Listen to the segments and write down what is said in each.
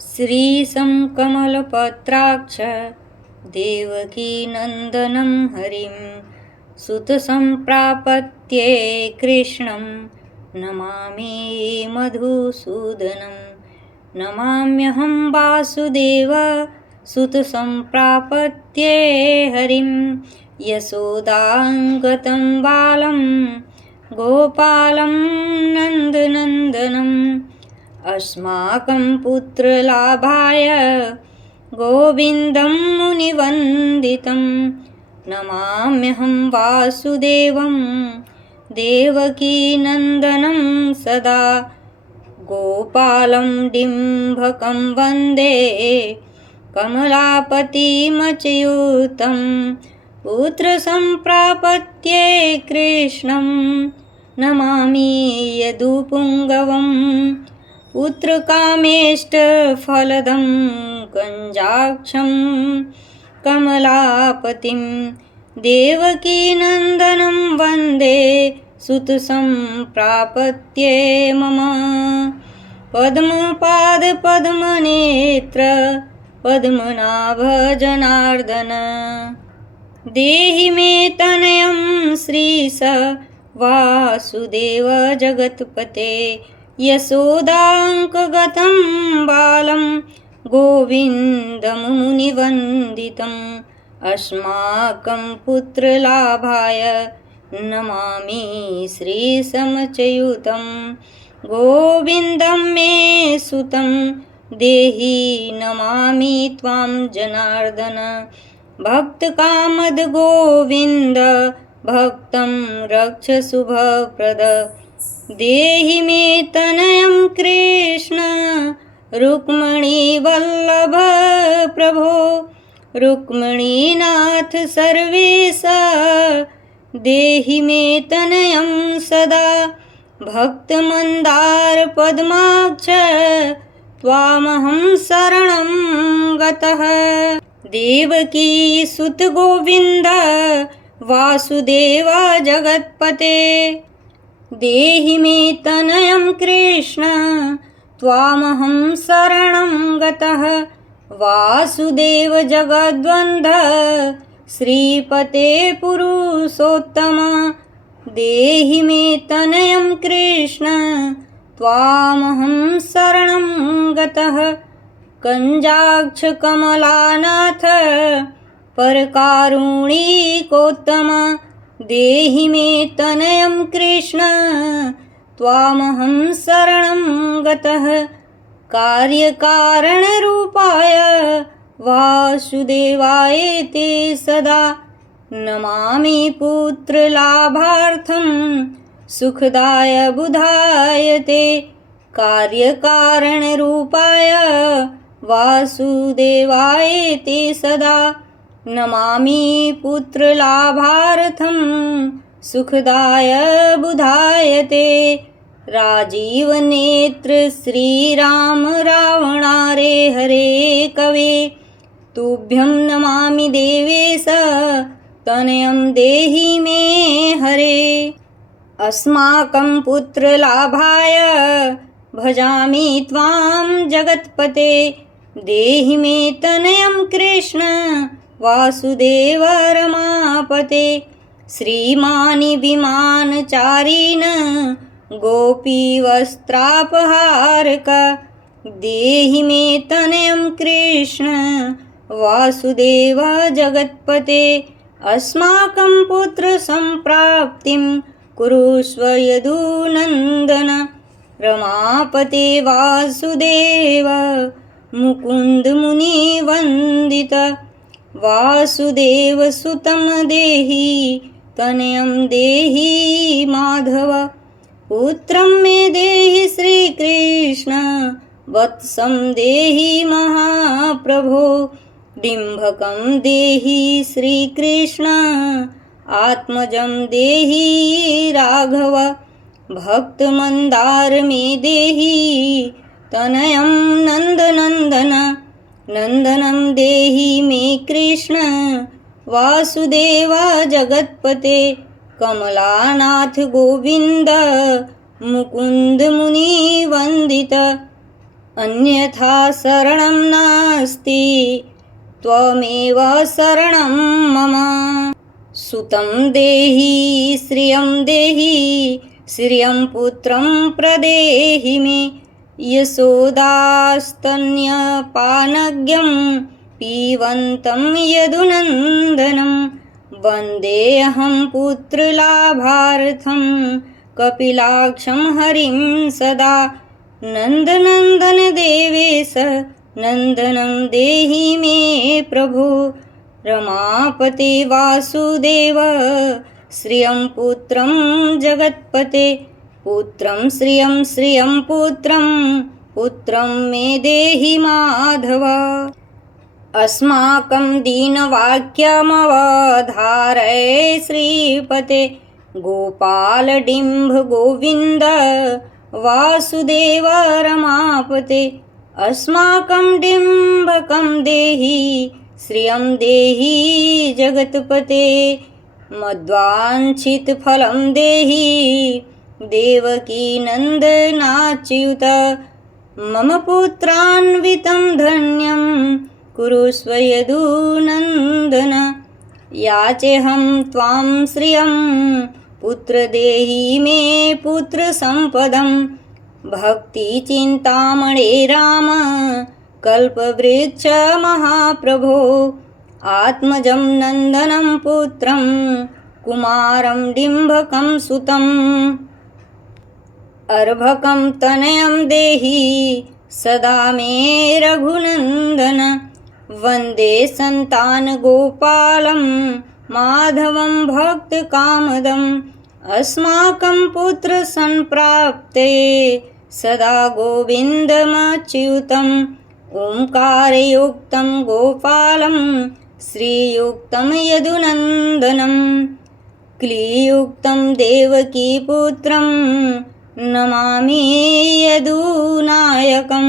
श्रीशं कमलपत्राक्ष देवकीनन्दनं हरिं सुतसम्प्रापत्ये कृष्णं नमामि मधुसूदनं। नमाम्यहं वासुदेव सुतसम्प्रापत्ये हरिं यशोदाङ्गतं बालं गोपालं नन्दनन्दनम्। अस्माकं पुत्रलाभाय गोविन्दं मुनिवन्दितं। नमाम्यहं वासुदेवं देवकीनन्दनं सदा गोपालं डिम्भकं वन्दे कमलापतिमच्युतं। पुत्रसम्प्रापत्ये कृष्णं नमामि यदुपुङ्गवम्। पुत्रकामेष्टफलदं कञ्जाक्षं कमलापतिं देवकीनन्दनं वन्दे सुतसम्प्रापत्ये मम। पद्मपादपद्मनेत्र पद्मनाभ जनार्दन देहि मे तनयं श्रीश वासुदेव जगत्पते। यशोदाङ्कगतं बालं गोविन्दं मुनिवन्दितम्। अस्माकं पुत्रलाभाय नमामि श्रीशमच्युतं। गोविन्दं मे सुतं देहि नमामि त्वां जनार्दन। भक्तकामद गोविन्द भक्तं रक्ष शुभप्रद। देहि मे तनयं कृष्ण रुक्मिणीवल्लभ प्रभो। रुक्मिणीनाथ सर्वेश देहि मे तनयं सदा। भक्तमन्दार पद्माक्ष त्वामहं शरणं गतः। देवकी सुत गोविन्द वासुदेव जगत्पते। देहि मे तनयं कृष्ण त्वामहं शरणं गतः। वासुदेव जगद्वन्द श्रीपते पुरुषोत्तम। देहि मे तनयं कृष्ण त्वामहं शरणं गतः। कञ्जाक्ष कमलानाथ परकारुणिकोत्तम। देहि मे तनयं कृष्ण त्वामहं शरणं गतः। कार्यकारणरूपाय वासुदेवाय ते सदा नमामि। पुत्रलाभार्थं सुखदाय बुधाय ते। कार्यकारणरूपाय वासुदेवाय ते सदा नमामि। पुत्रलाभार्थं सुखदाय बुधाय ते। राजीवनेत्र श्रीराम रावणारे हरे कवे। तुभ्यं नमामि देवेश तनयं देहि मे हरे। अस्माकं पुत्रलाभाय भजामि त्वां जगत्पते। देहि मे तनयं कृष्ण वासुदेव रमापते। श्रीमानि विमानचारिण गोपीवस्त्रापहारक। देहि मे तनयं कृष्ण वासुदेव जगत्पते। अस्माकं पुत्रसम्प्राप्तिं कुरुष्व यदुनन्दन। रमापते वासुदेव मुकुन्द मुनिवन्दित। वासुदेव सुतं देहि तनयं देहि माधव। पुत्रं मे देहि श्रीकृष्ण वत्सं देहि महाप्रभो। डिम्भकं देहि श्रीकृष्ण आत्मजं देहि राघव। भक्तमन्दार मे देहि तनयं नन्दनन्दन। नन्दनं देहि मे कृष्ण वासुदेव जगत्पते। कमलानाथ गोविन्द मुकुन्द मुनिवन्दित। अन्यथा शरणं नास्ति त्वमेव शरणं मम। सुतं देहि श्रियं देहि श्रियं पुत्रं प्रदेहि मे। यशोदास्तन्यपानज्ञं पीबन्तं यदुनन्दनं वन्देऽहं पुत्रलाभार्थं कपिलाक्षं हरिं सदा। नन्दनन्दन देवेश नन्दनं देहि मे प्रभो। रमापते वासुदेव श्रियं पुत्रं जगत्पते। पुत्रं श्रियं श्रियं पुत्रं मे देहि माधव। अस्माकं दीनवाक्यमवधारय श्रीपते। गोपालडिम्भ गोविन्द वासुदेव रमापते। अस्माकं डिम्भकं देहि श्रियं देहि जगत्पते। मद्वाञ्छितफलं देहि देवकी नन्दनाच्युत। मम पुत्रान्वितं धन्यं कुरुष्व यदुनन्दन। याचेऽहं त्वां श्रियं पुत्र देहि मे पुत्रसम्पदं। भक्तिचिन्तामणे राम कल्पवृक्ष महाप्रभो। आत्मजं नन्दनं पुत्रं कुमारं डिम्भकं सुतम्। अर्भकं तनयं देहि सदा मे रघुनन्दन। वन्दे सन्तानगोपालं माधवं भक्तकामदम्। अस्माकं पुत्रसम्प्राप्ते सदा गोविन्दमच्युतम्। ओंकारयुक्तं गोपालं श्रीयुक्तं यदुनन्दनं। क्लीयुक्तं देवकीपुत्रं नमामि यदुनायकं।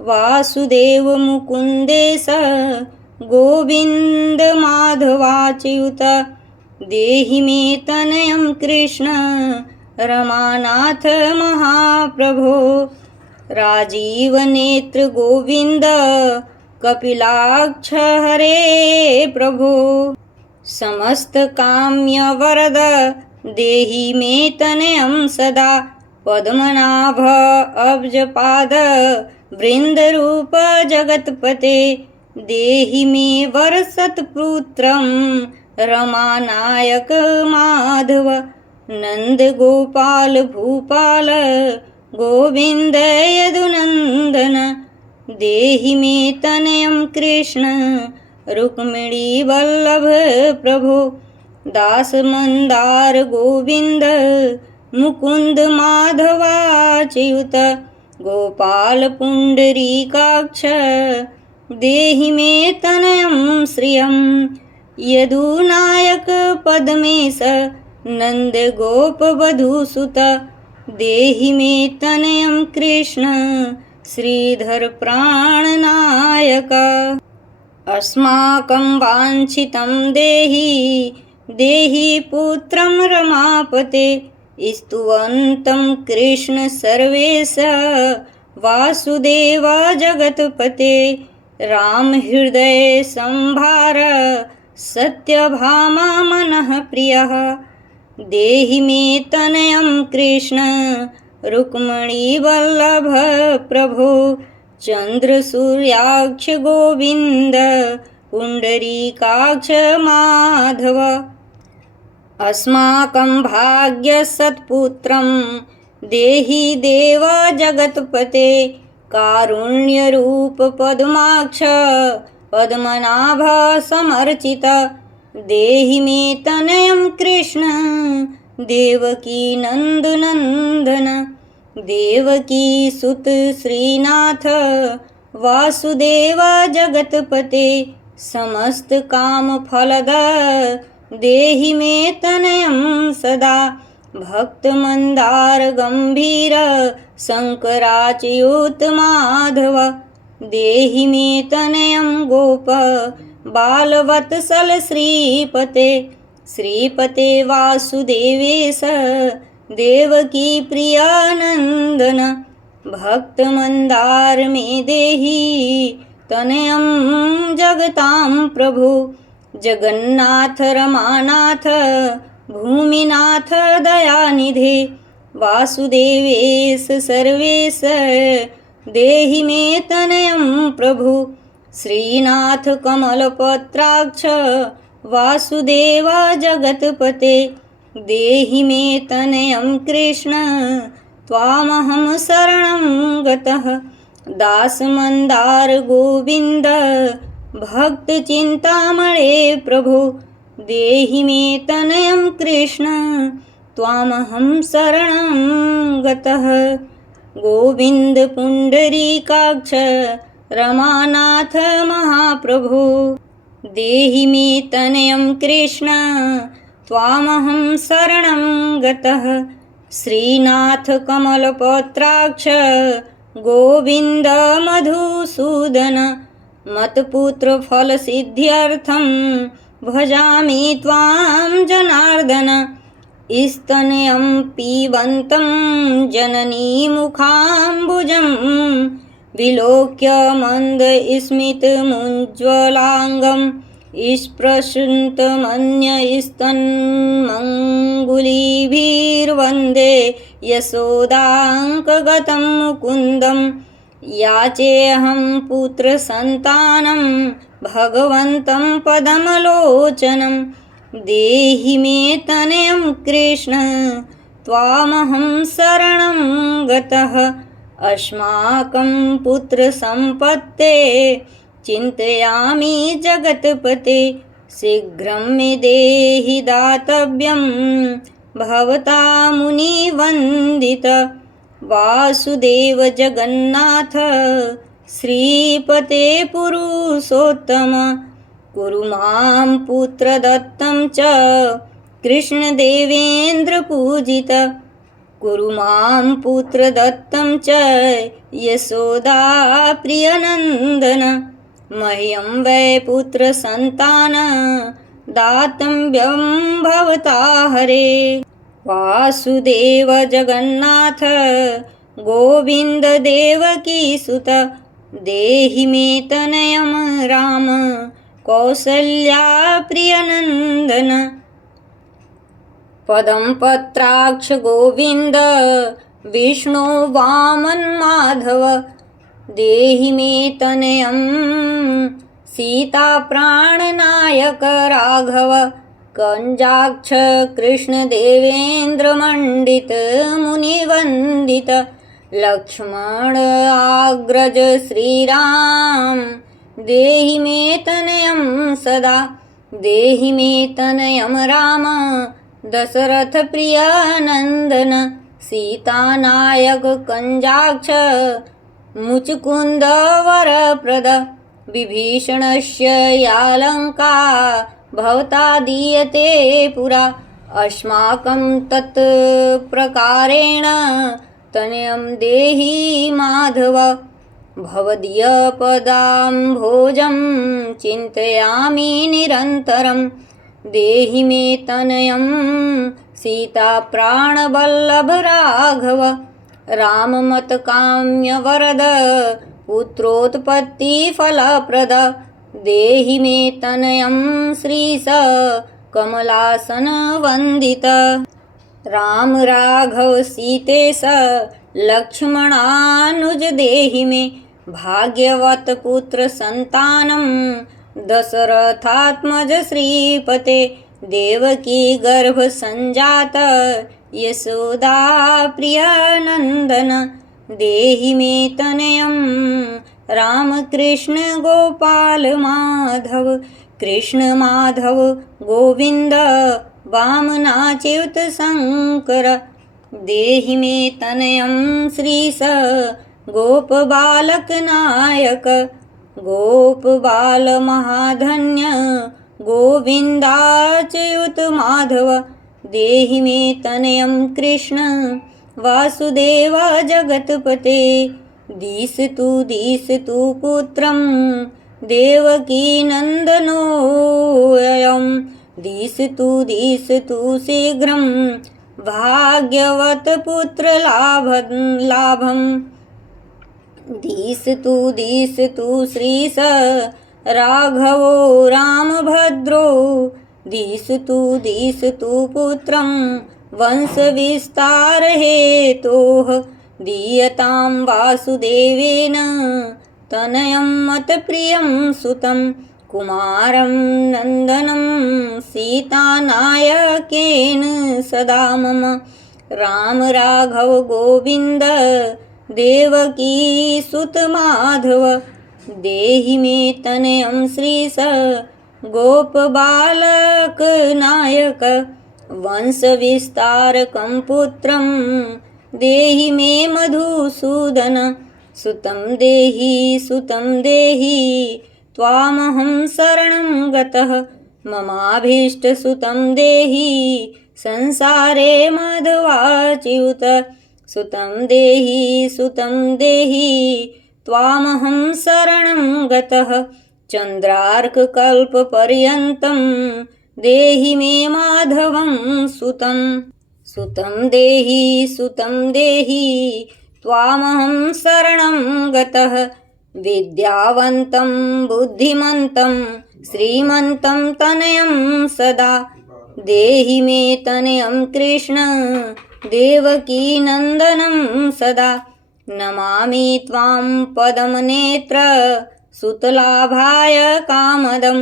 वासुदेव मुकुन्देश गोविन्द माधवाच्युत। देहि मे तनयं कृष्ण रमानाथ महाप्रभो। राजीवनेत्र गोविन्द कपिलाक्ष हरे प्रभो। समस्तकाम्यवरद देहि मे तनयं सदा। पद्मनाभ अब्जपाद वृन्दरूप जगत्पते। देहि मे वरसत्पुत्रं रमानायक माधव। नन्दगोपाल भूपाल गोविन्द यदुनन्दन। देहि मे तनयं कृष्ण रुक्मिणी वल्लभ प्रभो। दासमन्दार गोविन्द मुकुन्द माधवाच्युत। गोपाल पुण्डरीकाक्ष देहि मे तनयं श्रियं। यदुनायक पद्मेश नन्दगोपवधूसुत। देहि मे तनयं कृष्ण श्रीधर प्राणनायक। अस्माकं वाञ्छितं देहि देहि पुत्रं रमापते। स्तुवन्तं कृष्ण सर्वेश वासुदेव जगत्पते। राम हृदय संभार सत्यभामा मनः प्रियः। देहि मे तनयं कृष्ण रुक्मिणी वल्लभ प्रभो। चन्द्रसूर्याक्ष गोविन्द पुण्डरीकाक्ष माधव। अस्माकं भाग्यसत्पुत्रं देहि देव जगत्पते। कारुण्यरूप पद्माक्ष पद्मनाभ समर्चित। देहि मे तनयं कृष्ण देवकी नन्दनन्दन। देवकी सुत श्रीनाथ वासुदेव जगत्पते। समस्त कामफलद देहि मे तनयं सदा। भक्तमन्दार गम्भीर शङ्कराच्युत माधव। देहि मे तनयं गोप बालवत्सल श्रीपते। श्रीपते वासुदेवेश देवकी प्रियानन्दन। भक्तमन्दार मे देहि तनयं जगतां प्रभु। जगन्नाथ रमानाथ भूमिनाथ दयानिधे वासुदेवेश सर्वेश देहि मे तनयं प्रभु। श्रीनाथ कमलपत्राक्ष वासुदेव जगत्पते देहि मे तनयं कृष्ण त्वामहं शरणं गतः। दासमन्दार गोविन्द भक्तचिन्तामणे प्रभु देहि मे तनयं कृष्ण त्वामहं शरणं गतः। गोविन्द पुण्डरीकाक्ष रमानाथ महाप्रभु देहि मे तनयं कृष्ण त्वामहं शरणं गतः। श्रीनाथ कमलपत्राक्ष गोविन्द मधुसूदन मत्पुत्रफलसिद्ध्यर्थं भजामि त्वां जनार्दन। स्तनयं पीबन्तं जननीमुखाम्बुजं विलोक्य मन्दस्मितमुज्ज्वलाङ्गं स्पृशन्तमन्यस्तन्मङ्गुलीभिर्वन्दे यशोदाङ्कगतं मुकुन्दं। याचेऽहं पुत्रसन्तानं भगवन्तं पदमलोचनं देहि मे तनयं कृष्ण त्वामहं शरणं गतः। अस्माकं पुत्रसम्पत्ते चिन्तयामि जगत्पते शीघ्रं मे देहि दातव्यं भवता मुनिवन्दित। वासुदेव जगन्नाथ श्रीपते पुरुषोत्तम कुरु मां पुत्रदत्तं च कृष्णदेवेन्द्रपूजित। कुरु मां पुत्रदत्तं च यशोदा प्रियनन्दन। मह्यं वै पुत्रसन्तान दातव्यं भवता हरे। वासुदेव जगन्नाथ गोविन्द देवकीसुत देहि मे तनयं राम कौसल्या प्रियनन्दन। पदं पत्राक्ष गोविन्द विष्णु वामन माधव देहि मे तनयं सीता प्राणनायक राघव। कंजाक्ष कृष्णदेवेन्द्रमण्डित मुनिवन्दित लक्ष्मण आग्रज श्रीराम देहि मे तनयं सदा। देहि मे तनयं राम दशरथ प्रियनन्दन। सीतानायक कंजाक्ष मुचकुन्द वरप्रद। विभीषणस्य या लङ्का भवता दीयते पुरा। अस्माकं तत्प्रकारेण तनयं देहि माधव। भवदीयपदाम्भोजं चिन्तयामि निरन्तरं देहि मे तनयं सीताप्राणवल्लभ राघव। राममतकाम्यवरद पुत्रोत्पत्तिफलप्रद देहि मे तनयं श्रीश कमलासनवन्दित। राम राघव सीतेश लक्ष्मणानुज देहि मे भाग्यवत पुत्रसन्तानं दशरथात्मज श्रीपते। देवकी गर्भसञ्जात यशोदा प्रियनन्दन देहि मे तनयं रामकृष्ण गोपाल माधव। कृष्ण माधव गोविन्द वामनाच्युत शङ्कर देहि मे तनयं श्रीश गोपबालक नायक। गोपबाल महाधन्य गोविन्दाच्युत माधव देहि मे तनयं कृष्ण वासुदेव जगत्पते। दिशतु पुत्रं देवकीनन्दनोऽयं दिशतु शीघ्रं भाग्यवत पुत्रलाभं। दिशतु श्रीश राघवो रामभद्रो दिशतु पुत्रं वंशविस्तारहेतोः दीयतां वासुदेवेन तनयं मतप्रियं सुतं कुमारं नन्दनं सीतानायकेन सदा मम राम राघव गोविन्द देवकी सुत माधव देहि मे तनयं श्रीश गोपबालक नायक वंशविस्तारकं पुत्रं देहि मे मधुसूदन सुतं देहि त्वामहं शरणं गतः ममाभीष्टसुतं देहि संसारे माधवाच्युत सुतं देहि त्वामहं शरणं गतः चन्द्रार्ककल्पपर्यन्तं देहि मे माधवं सुतं देहि त्वामहं शरणं गतः विद्यावन्तं बुद्धिमन्तं श्रीमन्तं तनयं सदा देहि मे तनयं कृष्ण देवकीनन्दनं सदा नमामि त्वां पदमनेत्र सुतलाभाय कामदं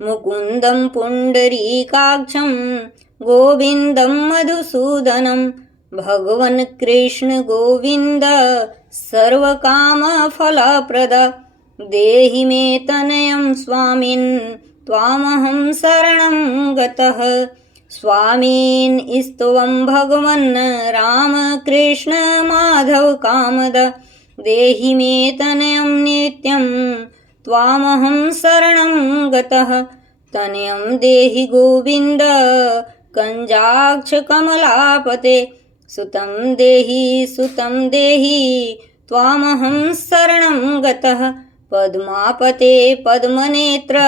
मुकुन्दं पुण्डरीकाक्षं गोविन्दं मधुसूदनं भगवन् कृष्ण गोविन्द सर्वकामफलप्रद देहि मे तनयं स्वामिन् त्वामहं शरणं गतः स्वामीन् स्तवं भगवन् रामकृष्ण माधव कामद देहि मे तनयं नित्यं त्वामहं शरणं गतः तनयं देहि गोविन्द कञ्जाक्ष कमलापते सुतं देहि त्वामहं शरणं गतः पद्मापते पद्मनेत्र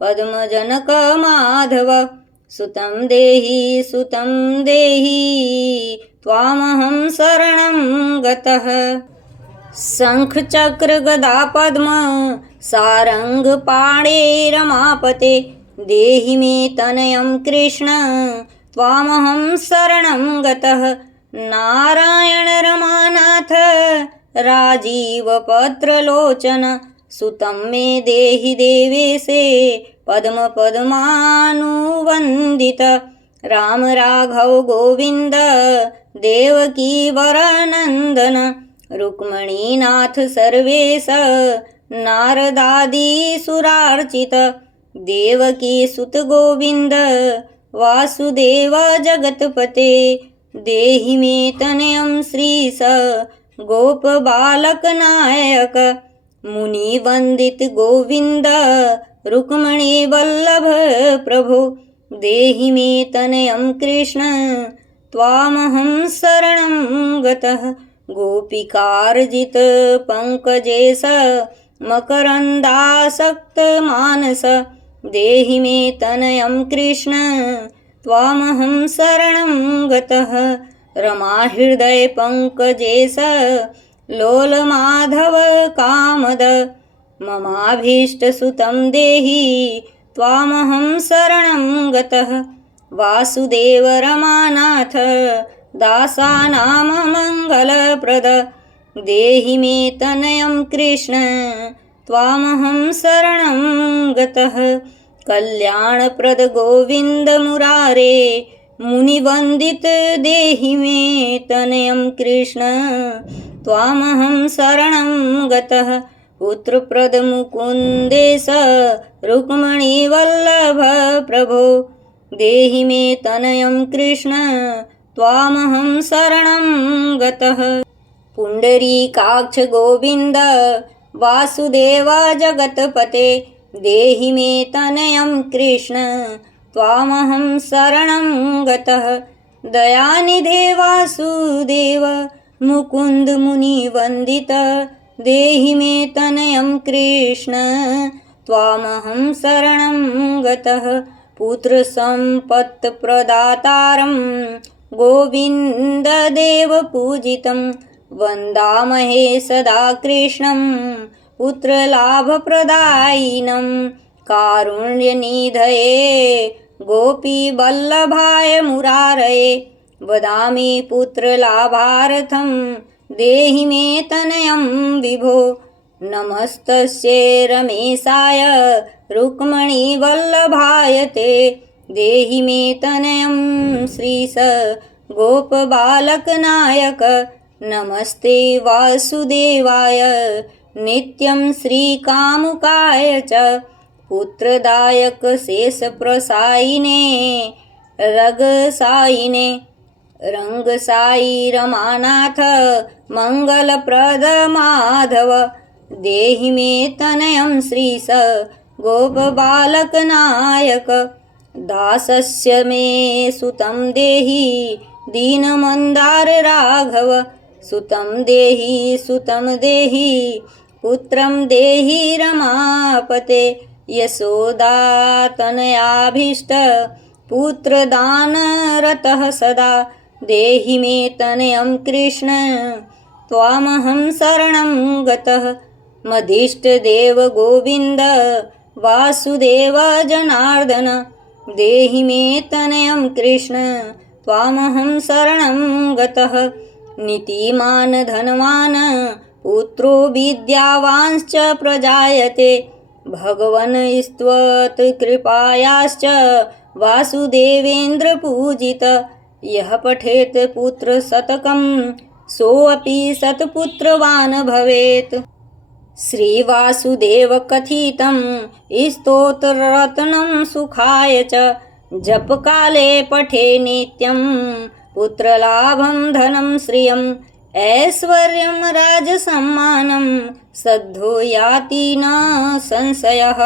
पद्मजनक माधव सुतं देहि त्वामहं शरणं गतः शङ्खचक्र गदा पद्म सारंग पाणे रमापते देहि मे तनयं कृष्ण त्वामहं शरणं गतः नारायण रमानाथ राजीवपत्रलोचन सुतं मे देहि देवेशे पद्मपद्मानुवन्दित राम राघव गोविन्द देवकी वरनन्दन रुक्मिणीनाथ सर्वेश नारदादिसुरार्चित देवकी सुत गोविन्द वासुदेव जगत्पते देहि मे तनयं श्रीश गोपबालकनायक मुनिवन्दित गोविन्द रुक्मिणी वल्लभ प्रभो देहि मे तनयं कृष्ण त्वामहं शरणं गतः गोपिकार्जित पङ्कजेश मकरन्दासक्त मानस देहि मे तनयं कृष्ण त्वामहं शरणं गतः रमाहृदय पङ्कजेश लोलमाधव कामद ममाभीष्टसुतं देहि त्वामहं शरणं गतः वासुदेव रमानाथ दासानां मङ्गलप्रद देहि मे तनयं कृष्ण त्वामहं शरणं गतः कल्याणप्रद गोविन्द मुरारे मुनिवन्दित देहि मे तनयं कृष्ण त्वामहं शरणं गतः पुत्रप्रद मुकुन्देश रुक्मिणी वल्लभ प्रभो देहि मे तनयं कृष्ण त्वामहं शरणं गतः पुण्डरीकाक्ष गोविन्द वासुदेव जगत्पते देहि मे तनयं कृष्ण त्वामहं शरणं गतः दयानिधे वासुदेव मुकुन्द मुनिवन्दित देहि मे तनयं कृष्ण त्वामहं शरणं गतः पुत्रसम्पत्प्रदातारं गोविन्ददेव पूजितं वन्दामहे सदा कृष्णं पुत्रलाभप्रदायिनं कारुण्यनिधये गोपीवल्लभाय मुरारये वदामि पुत्रलाभार्थं देहि मे तनयं विभो नमस्तस्यै रमेशाय रुक्मिणीवल्लभाय ते देहि मे तनयं श्रीश गोपबालकनायक नमस्ते वासुदेवाय नित्यं श्रीकामुकाय च पुत्रदायक शेषप्रसायिने रगसायिने रंगसाई रमानाथ मंगलप्रद माधव देहि मे तनयं श्रीश गोपबालकनायक दासस्य मे सुतं देहि दीनमन्दार राघव सुतं देहि पुत्रं देहि रमापते यशोदातनयाभीष्ट पुत्रदानरतः सदा देहि मे तनयं कृष्ण त्वामहं शरणं गतः मदिष्टदेव गोविन्द वासुदेव जनार्दन देहि मे तनयं कृष्ण त्वामहं शरणं गतः नीतिमान् धनवान् पुत्रो विद्यावांश्च प्रजायते भगवन् स्तवत्कृपायाश्च वासुदेवेन्द्रपूजित यः पठेत् पुत्रशतकं सोऽपि शतपुत्रवान् भवेत् श्रीवासुदेवकथितं स्तोत्ररत्नं सुखाय च जपकाले पठे नित्यं पुत्रलाभं धनं श्रियम् ऐश्वर्यं राजसम्मानं सद्धो याति न संशयः।